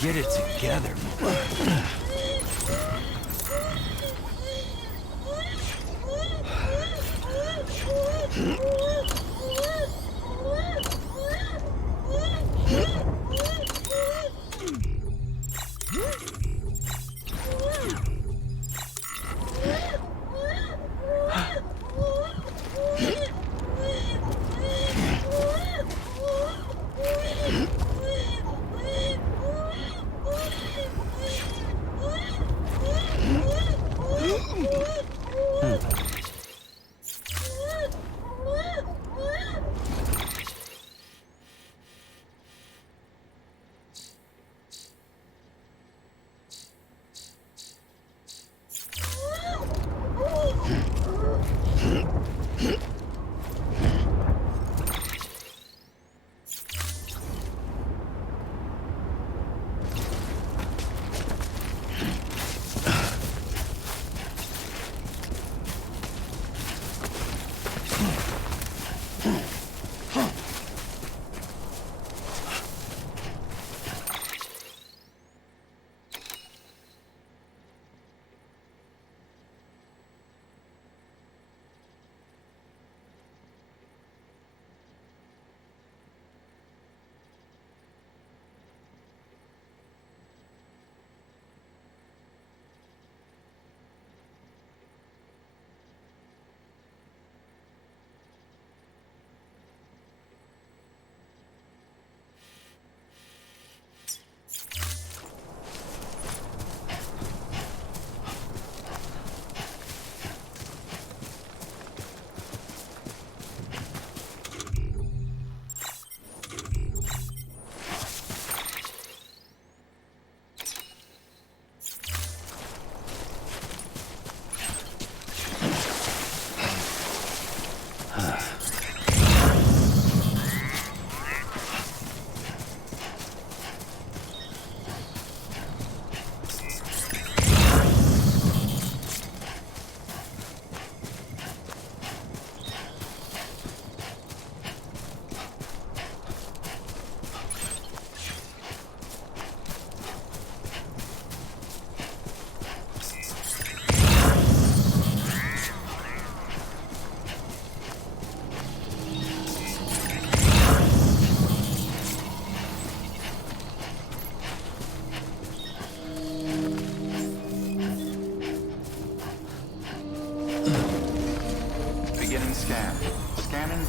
Get it together.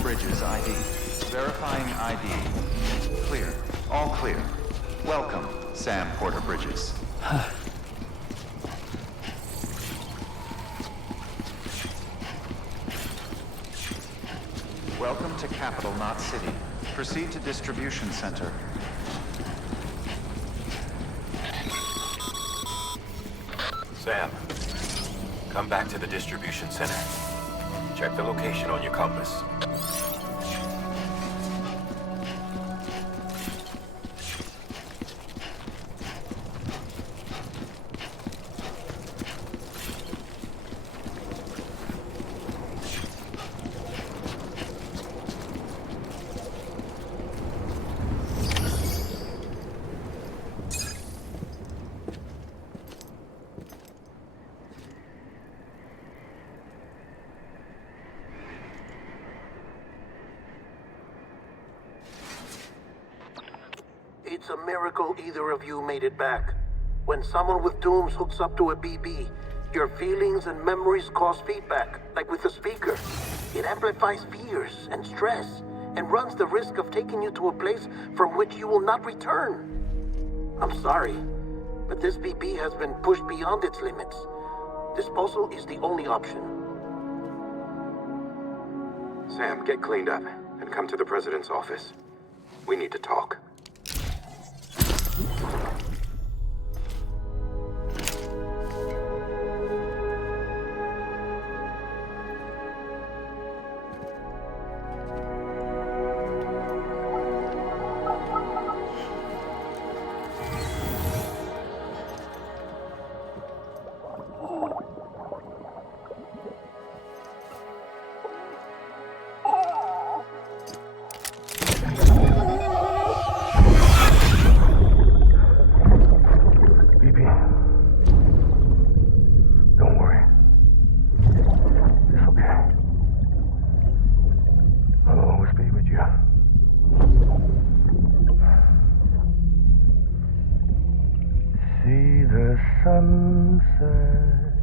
Bridges ID. Verifying ID. Clear. All clear. Welcome, Sam Porter Bridges. Welcome to Capital, not City. Proceed to Distribution Center. Sam, come back to the Distribution Center. Check the location on your compass. It's a miracle either of you made it back. When someone with dooms hooks up to a BB, your feelings and memories cause feedback, like with the speaker. It amplifies fears and stress, and runs the risk of taking you to a place from which you will not return. I'm sorry, but this BB has been pushed beyond its limits. Disposal is the only option. Sam, get cleaned up and come to the president's office. We need to talk. Sunset,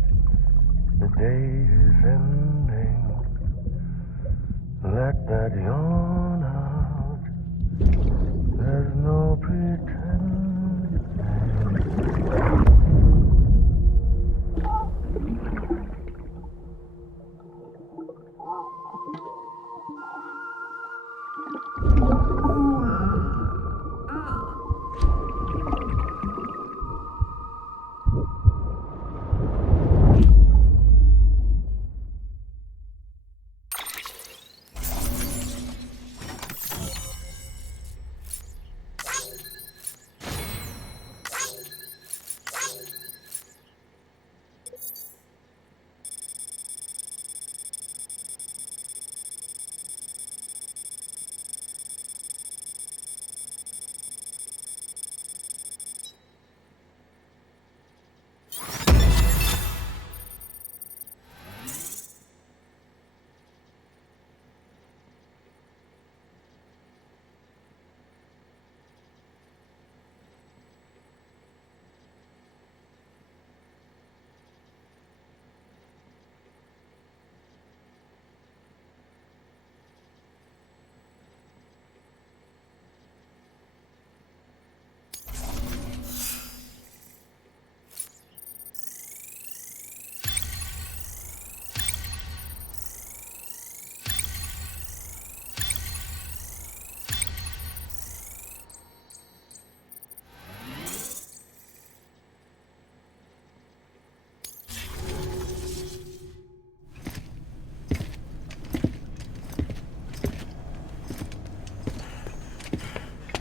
the day is ending. Let that yawn out. There's no pretending.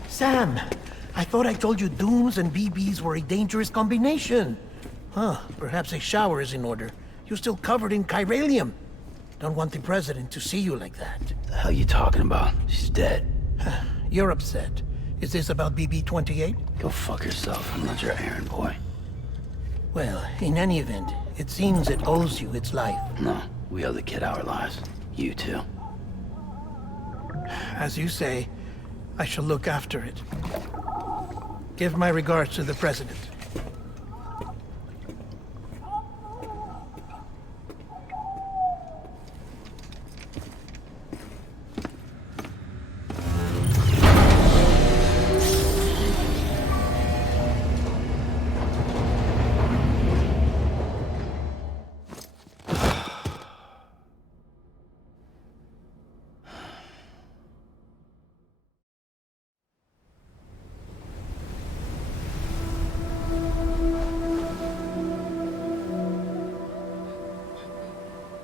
Sam, I thought I told you dooms and BBs were a dangerous combination. Huh, perhaps a shower is in order. You're still covered in chiralium. Don't want the president to see you like that. The hell you talking about? She's dead. You're upset. Is this about BB-28? Go fuck yourself. I'm not your errand boy. Well, in any event, it seems it owes you its life. No, we owe the kid our lives. You too. As you say, I shall look after it. Give my regards to the president.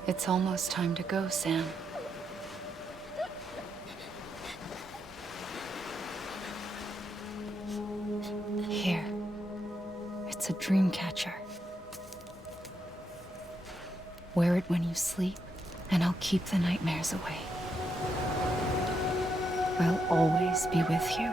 It's almost time to go, Sam. Here. It's a dream catcher. Wear it when you sleep, and I'll keep the nightmares away. I'll always be with you.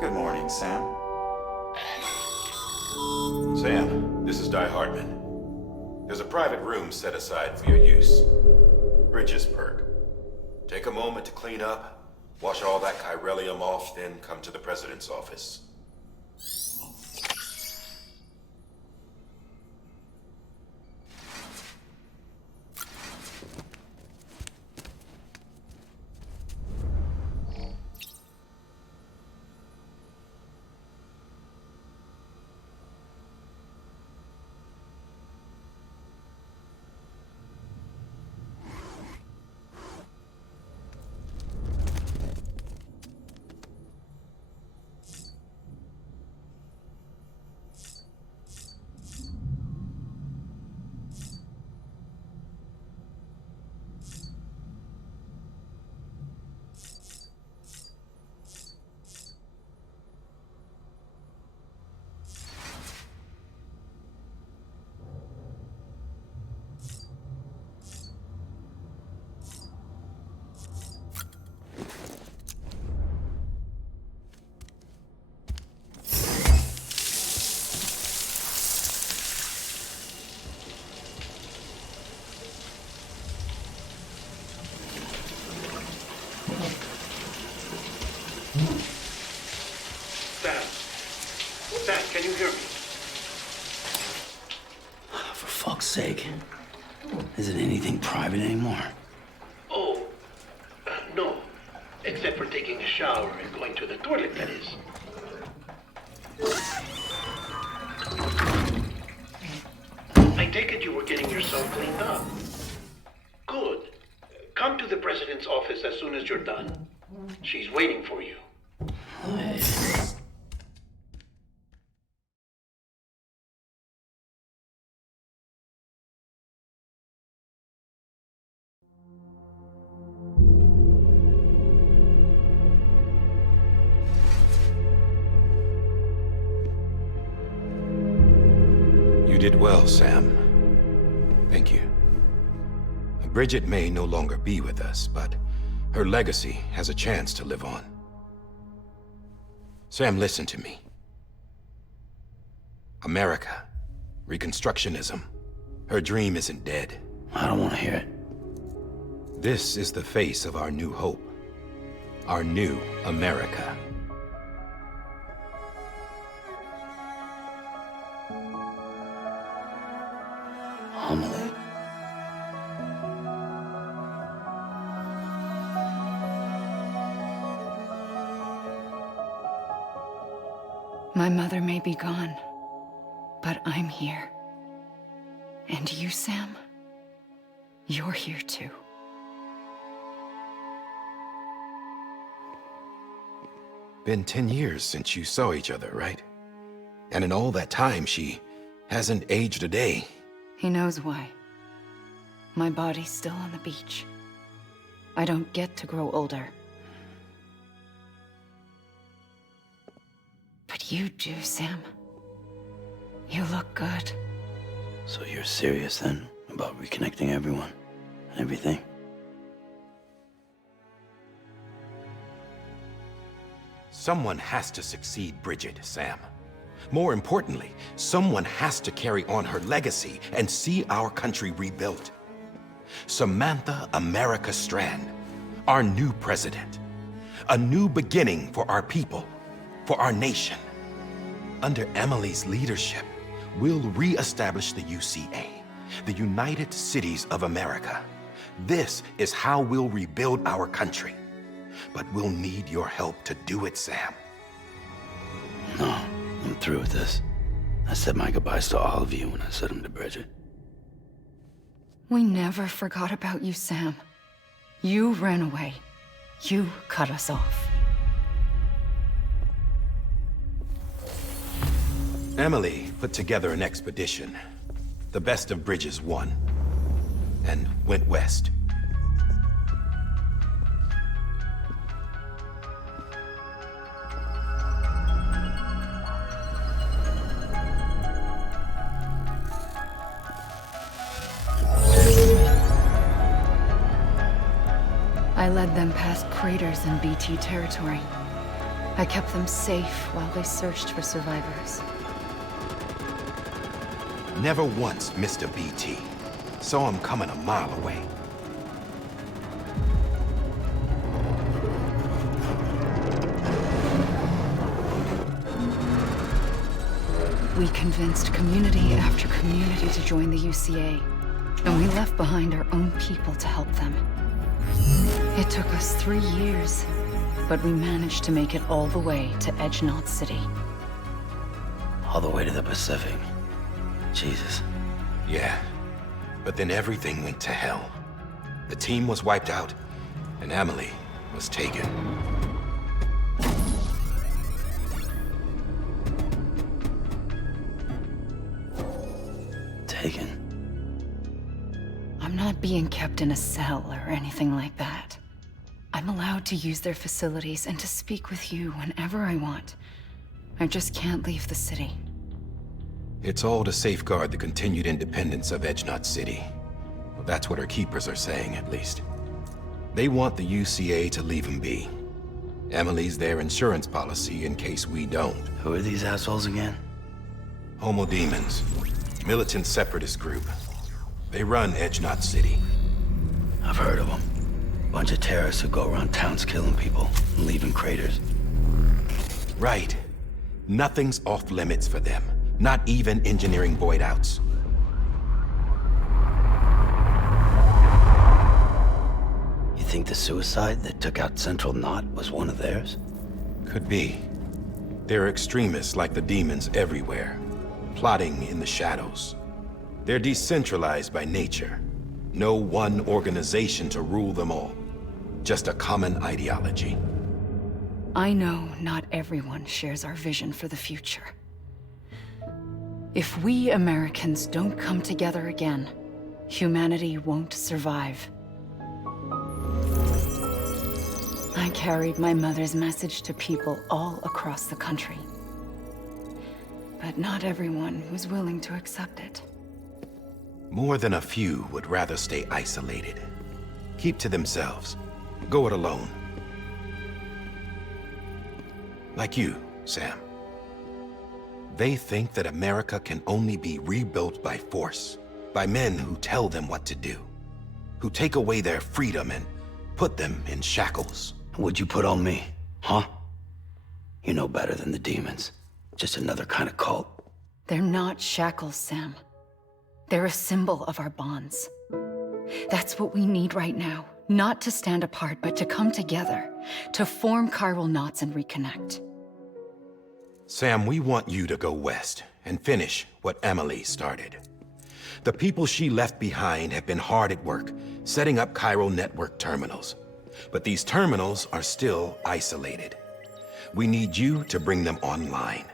Good morning. doing, Sam? Sam, this is Di Hardman. There's a private room set aside for your use. Bridges perk. Take a moment to clean up, wash all that chiralium off, then come to the President's office. Sam, can you hear me? For fuck's sake. Is it anything private anymore? Oh, no. Except for taking a shower and going to the toilet, that is. I take it you were getting yourself cleaned up. Good. Come to the President's office as soon as you're done. She's waiting for you. You did well, Sam. Thank you. Bridget may no longer be with us, but her legacy has a chance to live on. Sam, listen to me. America, Reconstructionism, her dream isn't dead. I don't want to hear it. This is the face of our new hope. Our new America. Amelie. My mother may be gone, but I'm here. And you, Sam, you're here too. Been 10 years since you saw each other, right? And in all that time, she hasn't aged a day. He knows why. My body's still on the beach. I don't get to grow older. But you do, Sam. You look good. So you're serious then about reconnecting everyone and everything? Someone has to succeed Bridget, Sam. More importantly, someone has to carry on her legacy and see our country rebuilt. Samantha America Strand, our new president. A new beginning for our people, for our nation. Under Emily's leadership, we'll re-establish the UCA, the United Cities of America. This is how we'll rebuild our country. But we'll need your help to do it, Sam. No, I'm through with this. I said my goodbyes to all of you when I said them to Bridget. We never forgot about you, Sam. You ran away. You cut us off. Emily put together an expedition. The best of Bridges won. And went west. I led them past craters in BT territory. I kept them safe while they searched for survivors. Never once missed a BT. Saw him coming a mile away. We convinced community after community to join the UCA, and we left behind our own people to help them. It took us 3 years, but we managed to make it all the way to Edgenot City. All the way to the Pacific. Jesus. Yeah, but then everything went to hell. The team was wiped out, and Amelie was taken. Taken? I'm not being kept in a cell or anything like that. I'm allowed to use their facilities and to speak with you whenever I want. I just can't leave the city. It's all to safeguard the continued independence of Edgenot City. Well, that's what our keepers are saying, at least. They want the UCA to leave him be. Emily's their insurance policy in case we don't. Who are these assholes again? Homo Demons. Militant separatist group. They run Edgenot City. I've heard of them. Bunch of terrorists who go around towns killing people and leaving craters. Right. Nothing's off limits for them. Not even engineering void outs. You think the suicide that took out Central Knot was one of theirs? Could be. There are extremists like the demons everywhere, plotting in the shadows. They're decentralized by nature. No one organization to rule them all. Just a common ideology. I know not everyone shares our vision for the future. If we Americans don't come together again, humanity won't survive. I carried my mother's message to people all across the country. But not everyone was willing to accept it. More than a few would rather stay isolated. Keep to themselves. Go it alone. Like you, Sam. They think that America can only be rebuilt by force, by men who tell them what to do, who take away their freedom and put them in shackles. What'd you put on me, huh? You know better than the demons. Just another kind of cult. They're not shackles, Sam. They're a symbol of our bonds. That's what we need right now. Not to stand apart, but to come together, to form chiral knots and reconnect. Sam, we want you to go west and finish what Emily started. The people she left behind have been hard at work, setting up chiral network terminals. But these terminals are still isolated. We need you to bring them online.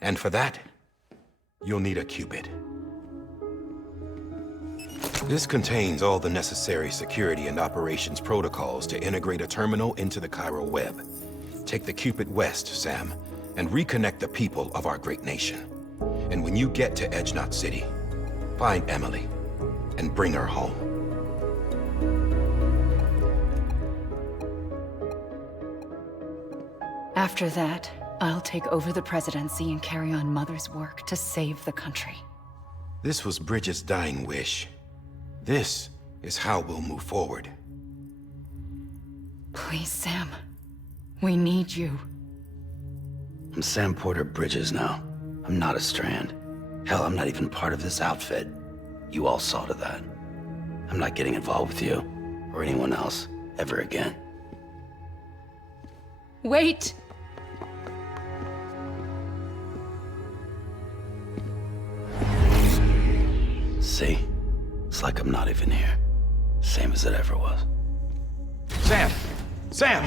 And for that, you'll need a Cupid. This contains all the necessary security and operations protocols to integrate a terminal into the chiral web. Take the Cupid west, Sam, and reconnect the people of our great nation. And when you get to Edgenot City, find Emily and bring her home. After that, I'll take over the presidency and carry on Mother's work to save the country. This was Bridget's dying wish. This is how we'll move forward. Please, Sam. We need you. I'm Sam Porter Bridges now. I'm not a Strand. Hell, I'm not even part of this outfit. You all saw to that. I'm not getting involved with you, or anyone else, ever again. Wait! See? It's like I'm not even here. Same as it ever was. Sam! Sam!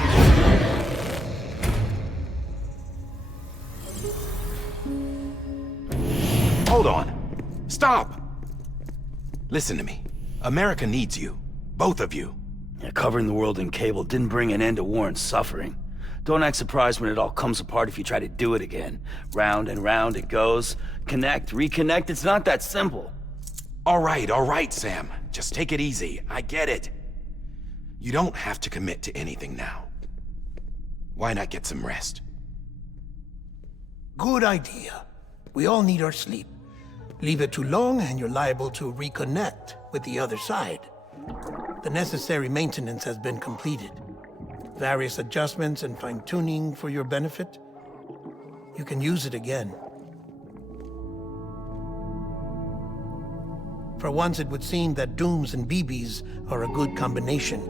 Hold on. Stop! Listen to me. America needs you. Both of you. Yeah, covering the world in cable didn't bring an end to war and suffering. Don't act surprised when it all comes apart if you try to do it again. Round and round it goes. Connect, reconnect, it's not that simple. All right, Sam. Just take it easy. I get it. You don't have to commit to anything now. Why not get some rest? Good idea. We all need our sleep. Leave it too long and you're liable to reconnect with the other side. The necessary maintenance has been completed. Various adjustments and fine-tuning for your benefit. You can use it again. For once, it would seem that Dooms and BBs are a good combination.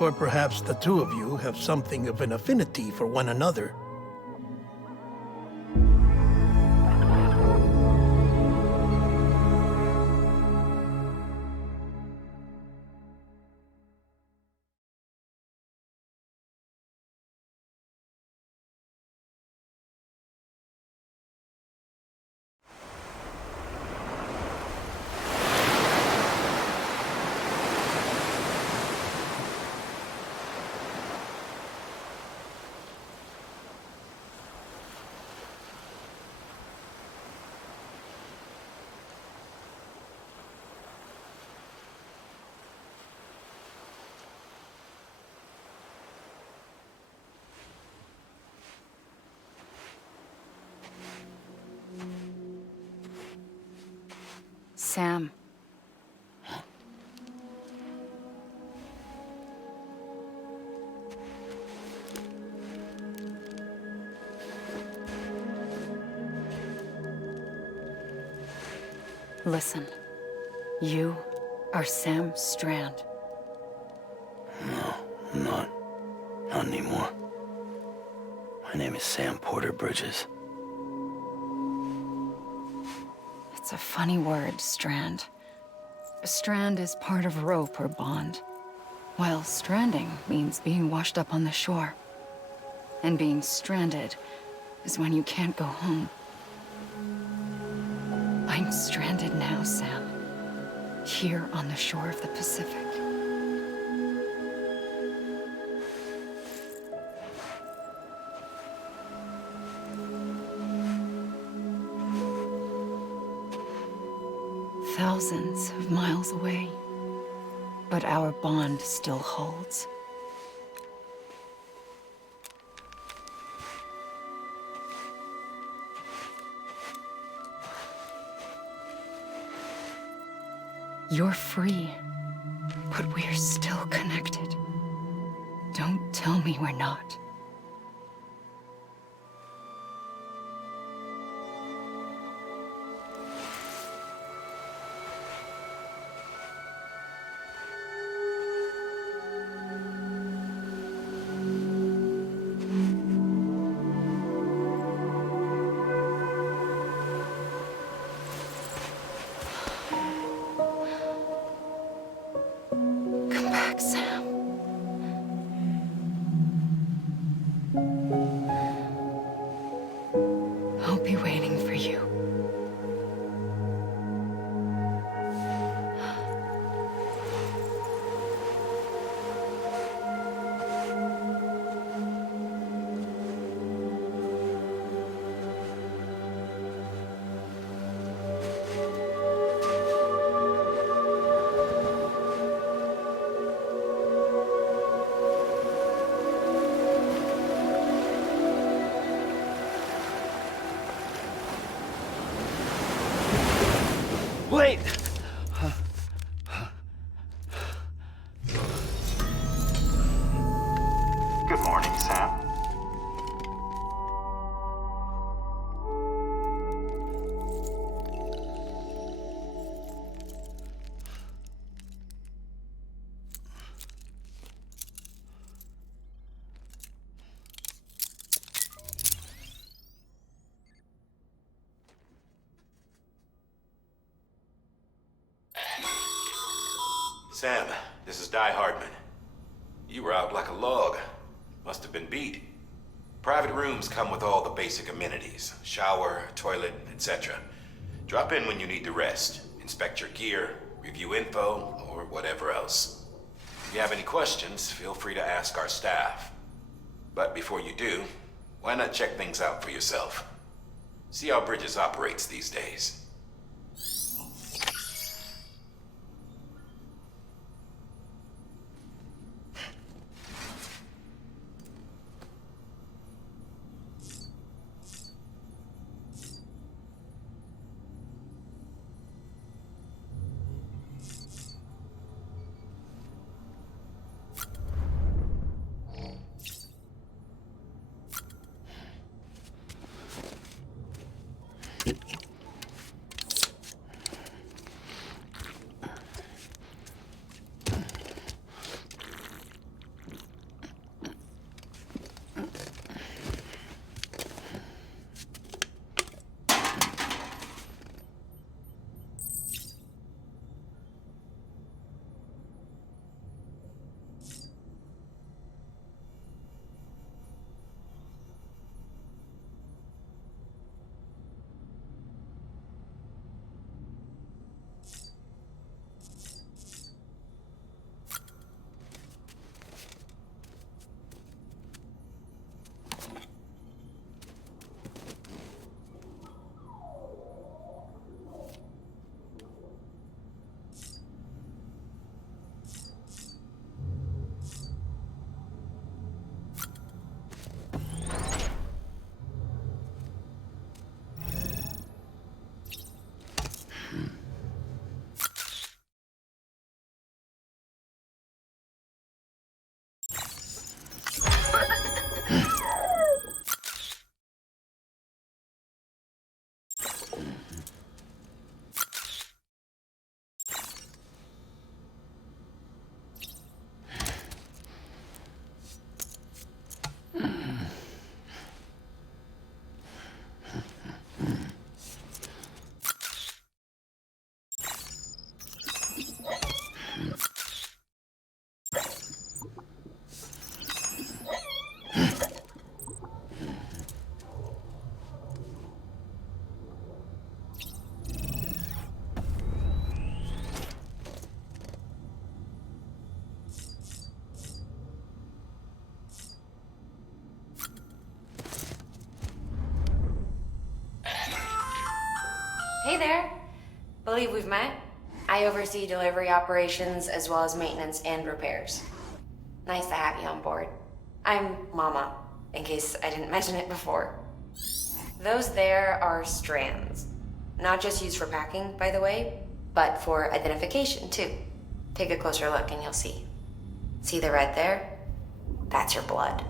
Or perhaps the two of you have something of an affinity for one another. Sam. Listen. You are Sam Strand. No, I'm not. Not anymore. My name is Sam Porter Bridges. It's a funny word, strand. A strand is part of rope or bond, while stranding means being washed up on the shore. And being stranded is when you can't go home. I'm stranded now, Sam. Here on the shore of the Pacific. Thousands of miles away, but our bond still holds. You're free, but we're still connected. Don't tell me we're not. Come back, Sam. I'll be waiting for you. Wait! Good morning, Sam. Sam, this is Di Hardman. You were out like a log. Must have been beat. Private rooms come with all the basic amenities. Shower, toilet, etc. Drop in when you need to rest. Inspect your gear, review info, or whatever else. If you have any questions, feel free to ask our staff. But before you do, why not check things out for yourself? See how Bridges operates these days. Hey there. Believe we've met. I oversee delivery operations as well as maintenance and repairs. Nice to have you on board. I'm Mama, in case I didn't mention it before. Those there are strands. Not just used for packing, by the way, but for identification too. Take a closer look and you'll see. See the red there? That's your blood.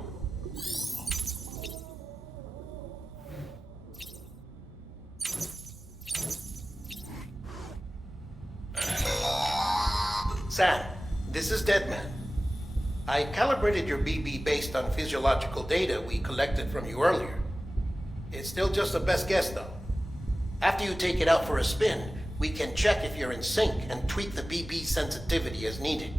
Sam, this is Deadman. I calibrated your BB based on physiological data we collected from you earlier. It's still just a best guess, though. After you take it out for a spin, we can check if you're in sync and tweak the BB sensitivity as needed.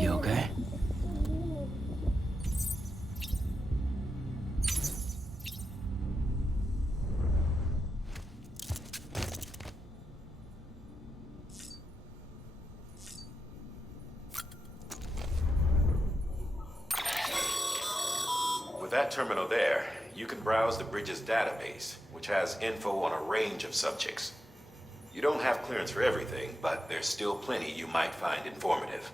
You okay? With that terminal there, you can browse the Bridges database, which has info on a range of subjects. You don't have clearance for everything, but there's still plenty you might find informative.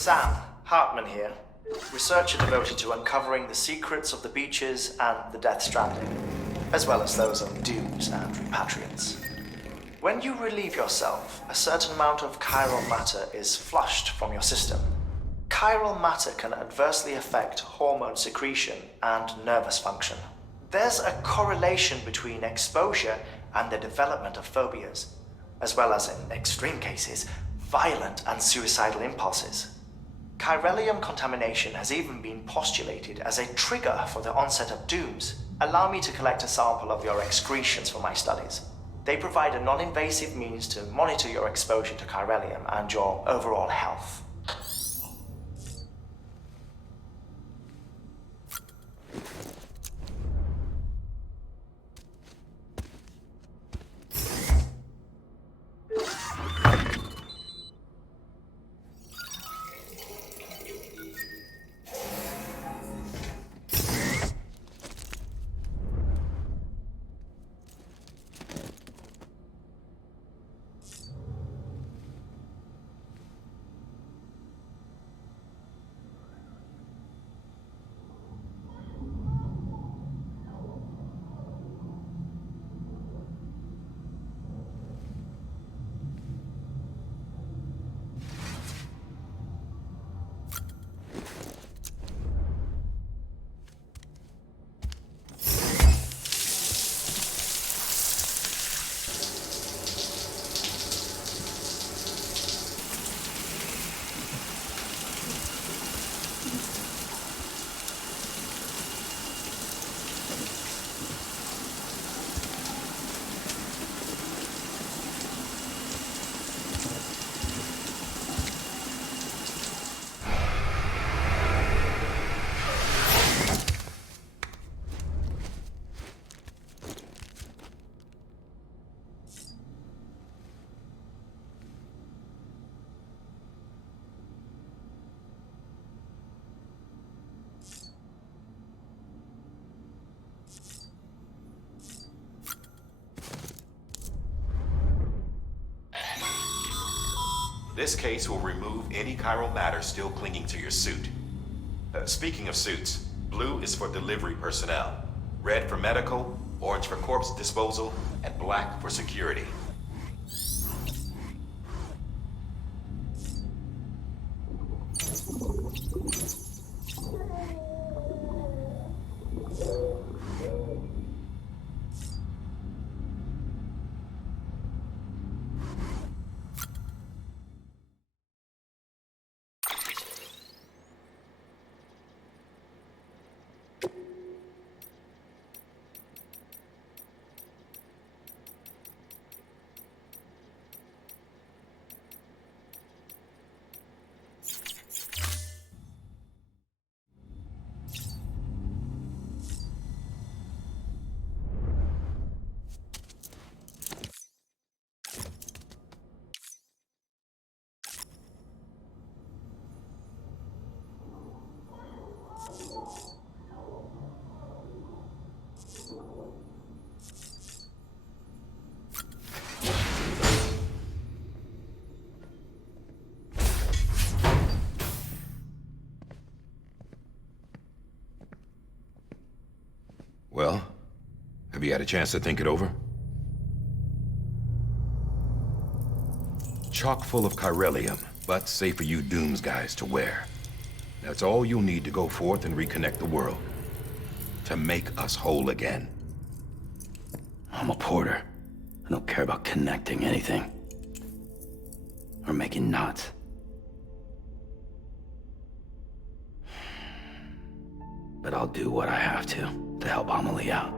Sam, Hartman here, researcher devoted to uncovering the secrets of the beaches and the Death Stranding, as well as those of dooms and repatriants. When you relieve yourself, a certain amount of chiral matter is flushed from your system. Chiral matter can adversely affect hormone secretion and nervous function. There's a correlation between exposure and the development of phobias, as well as, in extreme cases, violent and suicidal impulses. Chiralium contamination has even been postulated as a trigger for the onset of dooms. Allow me to collect a sample of your excretions for my studies. They provide a non-invasive means to monitor your exposure to chiralium and your overall health. This case will remove any chiral matter still clinging to your suit. Speaking of suits, blue is for delivery personnel, red for medical, orange for corpse disposal, and black for security. Well, have you had a chance to think it over? Chock full of chiralium, but safe for you Dooms guys to wear. That's all you'll need to go forth and reconnect the world. To make us whole again. I'm a porter. I don't care about connecting anything. Or making knots. But I'll do what I have to help Amelie out.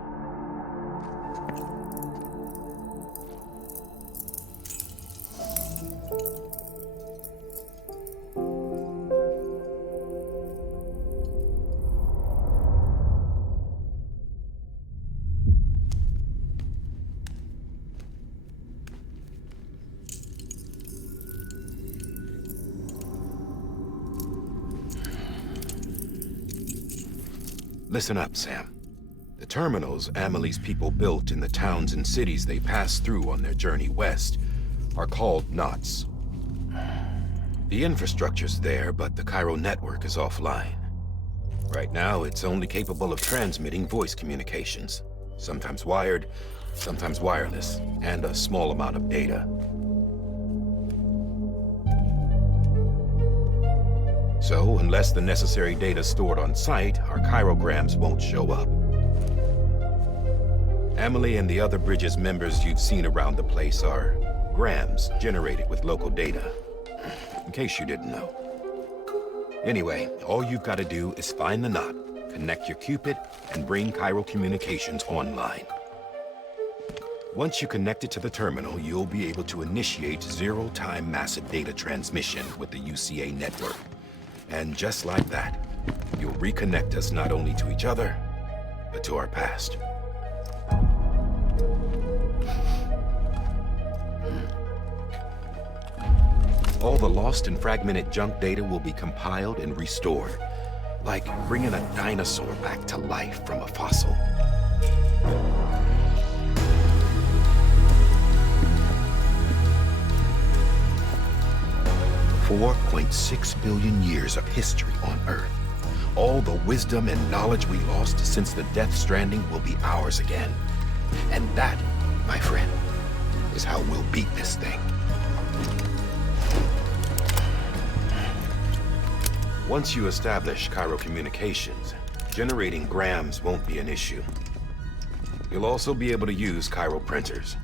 Listen up, Sam. The terminals Amelie's people built in the towns and cities they passed through on their journey west are called knots. The infrastructure's there, but the Cairo network is offline. Right now, it's only capable of transmitting voice communications. Sometimes wired, sometimes wireless, and a small amount of data. So, unless the necessary data's stored on site, our chirograms won't show up. Amelie and the other Bridges members you've seen around the place are grams generated with local data. In case you didn't know. Anyway, all you've got to do is find the knot, connect your Cupid, and bring Cairo communications online. Once you connect it to the terminal, you'll be able to initiate zero-time massive data transmission with the UCA network. And just like that, you'll reconnect us not only to each other, but to our past. All the lost and fragmented junk data will be compiled and restored, like bringing a dinosaur back to life from a fossil. $4.6 billion years of history on Earth. All the wisdom and knowledge we lost since the Death Stranding will be ours again. And that, my friend, is how we'll beat this thing. Once you establish Cairo communications, generating grams won't be an issue. You'll also be able to use Cairo printers.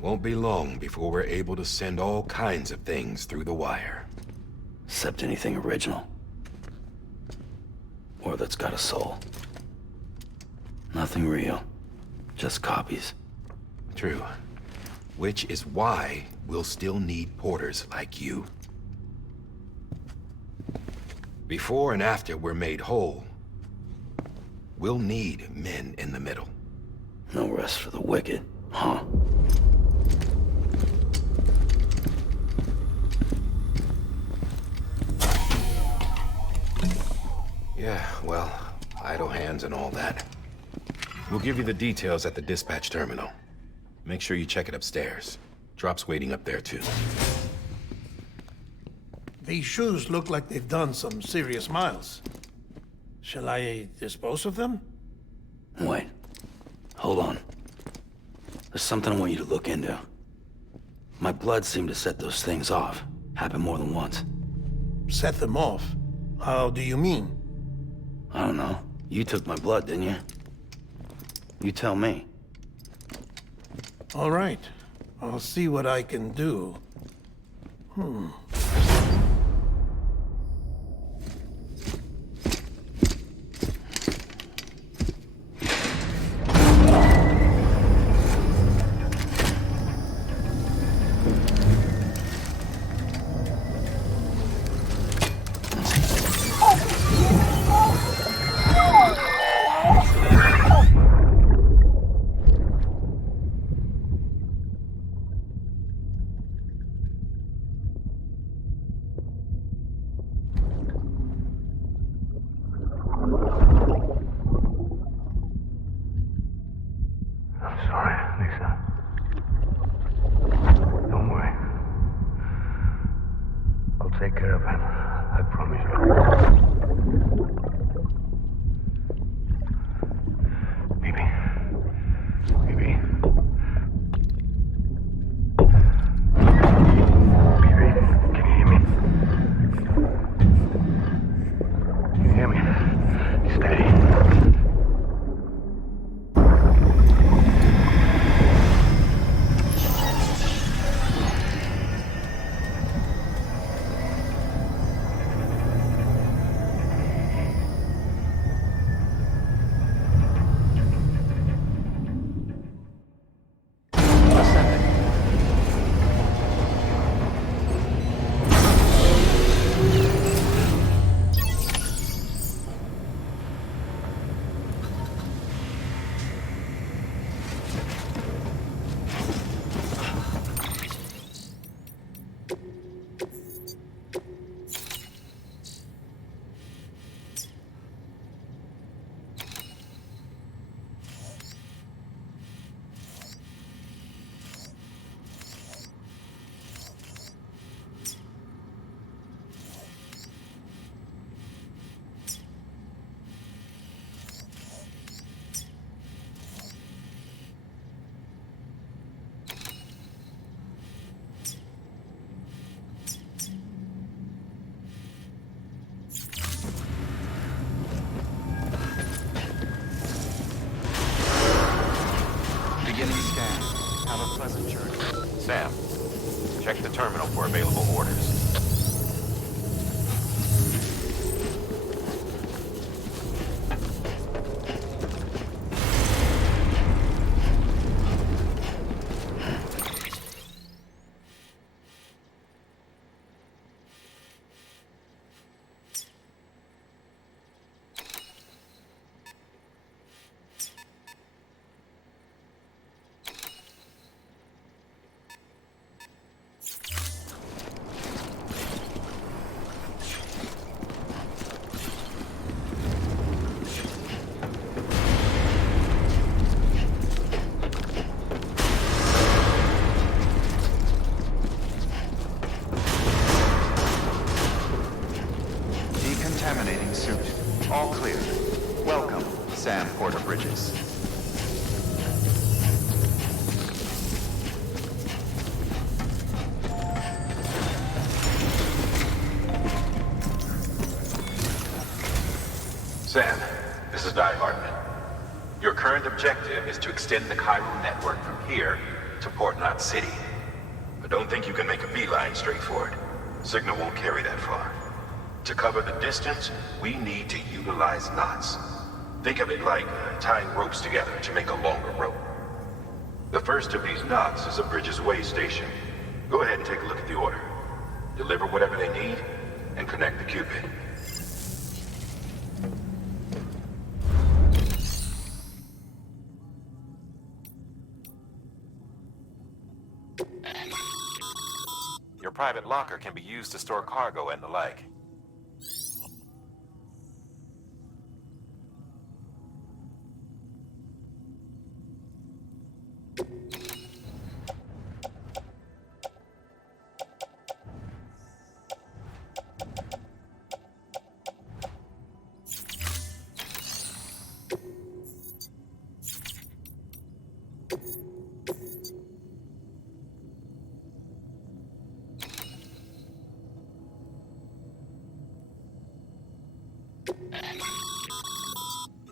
Won't be long before we're able to send all kinds of things through the wire. Except anything original. Or that's got a soul. Nothing real. Just copies. True. Which is why we'll still need porters like you. Before and after we're made whole, we'll need men in the middle. No rest for the wicked, huh? Yeah, well, idle hands and all that. We'll give you the details at the dispatch terminal. Make sure you check it upstairs. Drop's waiting up there, too. These shoes look like they've done some serious miles. Shall I dispose of them? Wait. Hold on. There's something I want you to look into. My blood seemed to set those things off. Happened more than once. Set them off? How do you mean? I don't know. You took my blood, didn't you? You tell me. All right. I'll see what I can do. I'm sorry, Lisa. Don't worry. I'll take care of him. I promise you. Baby. Baby. Baby, can you hear me? Can you hear me? Steady. Beginning scan. Have a pleasant journey. Sam, check the terminal for available orders. Decontaminating suit. All clear. Welcome, Sam Porter Bridges. Sam, this is Di Hartman. Your current objective is to extend the chiral network from here to Port Knot City. I don't think you can make a beeline straight for it. Signal won't carry that far. To cover the distance, we need to utilize knots. Think of it like tying ropes together to make a longer rope. The first of these knots is a Bridges Way station. Go ahead and take a look at the order. Deliver whatever they need, and connect the Cupid. Your private locker can be used to store cargo and the like.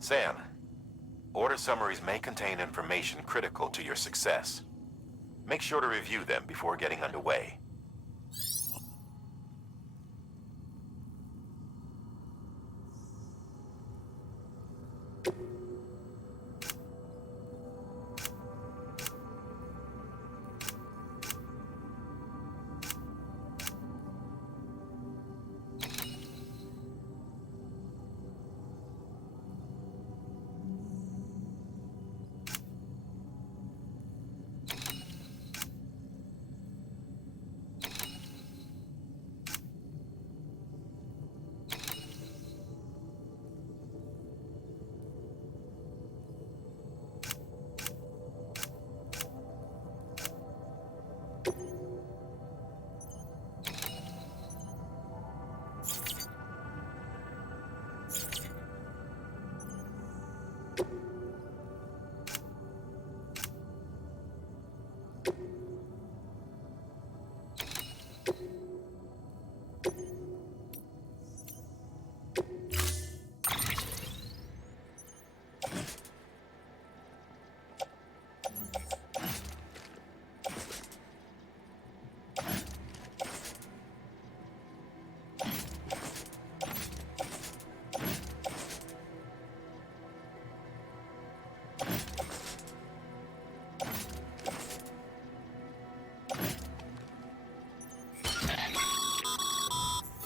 Sam, order summaries may contain information critical to your success. Make sure to review them before getting underway.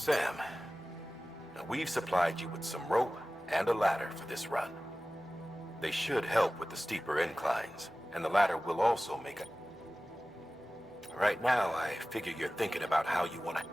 Sam, we've supplied you with some rope and a ladder for this run. They should help with the steeper inclines, and the ladder will also make it. Right now, I figure you're thinking about how you want to...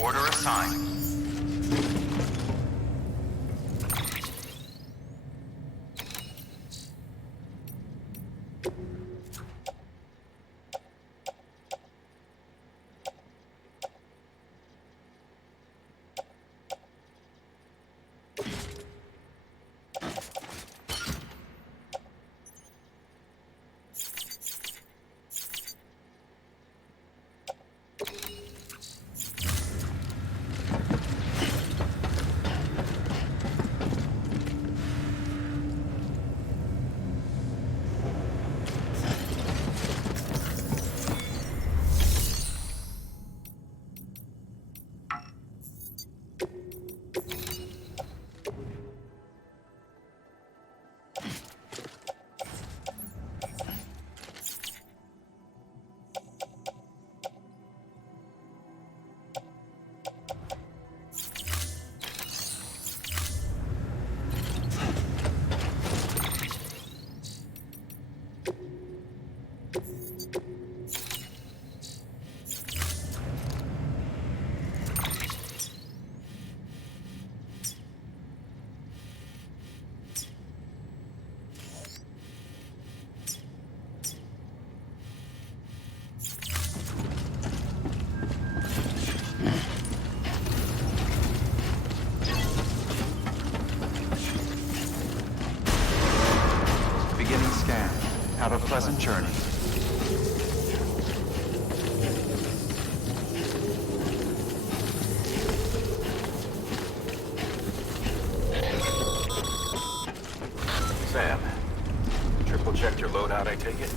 Order assigned. pleasant journey. Sam, triple checked your loadout, I take it?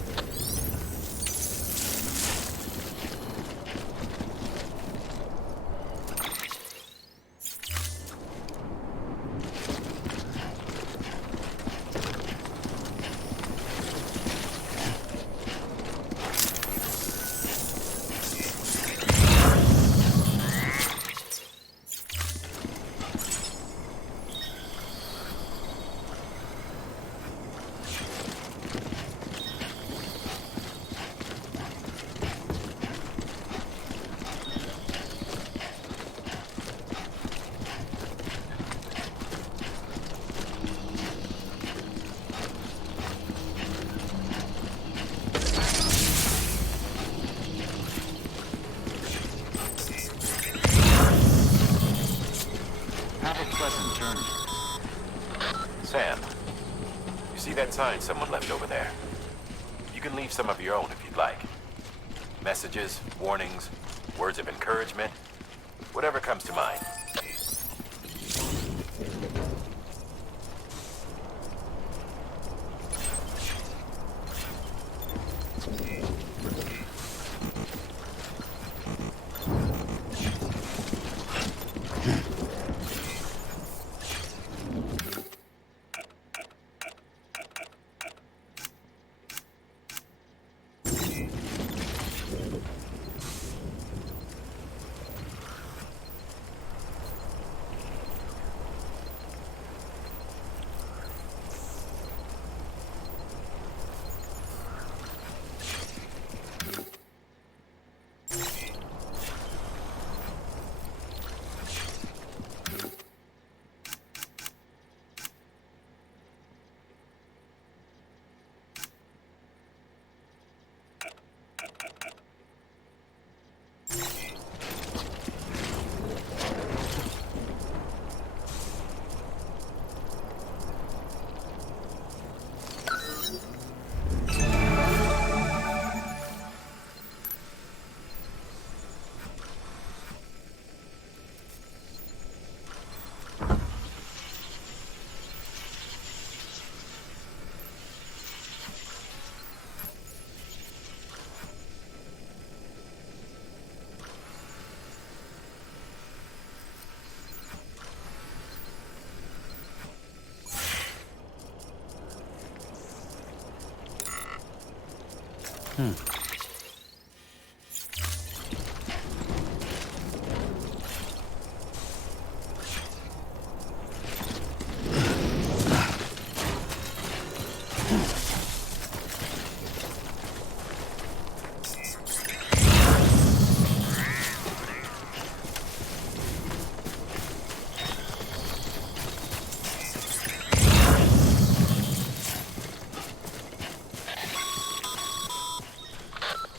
Sam, you see that sign someone left over there? You can leave some of your own if you'd like. Messages, warnings, words of encouragement, whatever comes to mind.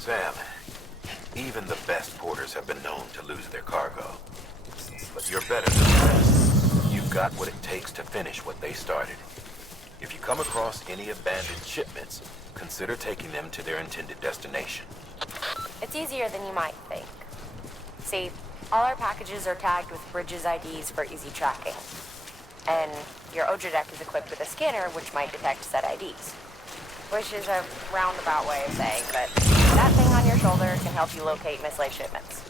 Sam, even the best porters have been known to lose their cargo. But you're better than the best. You've got what it takes to finish what they started. If you come across any abandoned shipments, consider taking them to their intended destination. It's easier than you might think. See, all our packages are tagged with Bridges IDs for easy tracking. And your Odra deck is equipped with a scanner which might detect said IDs. Which is a roundabout way of saying, but that thing on your shoulder can help you locate mislaid shipments.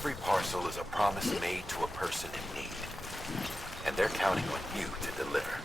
Every parcel is a promise made to a person in need. And they're counting on you to deliver.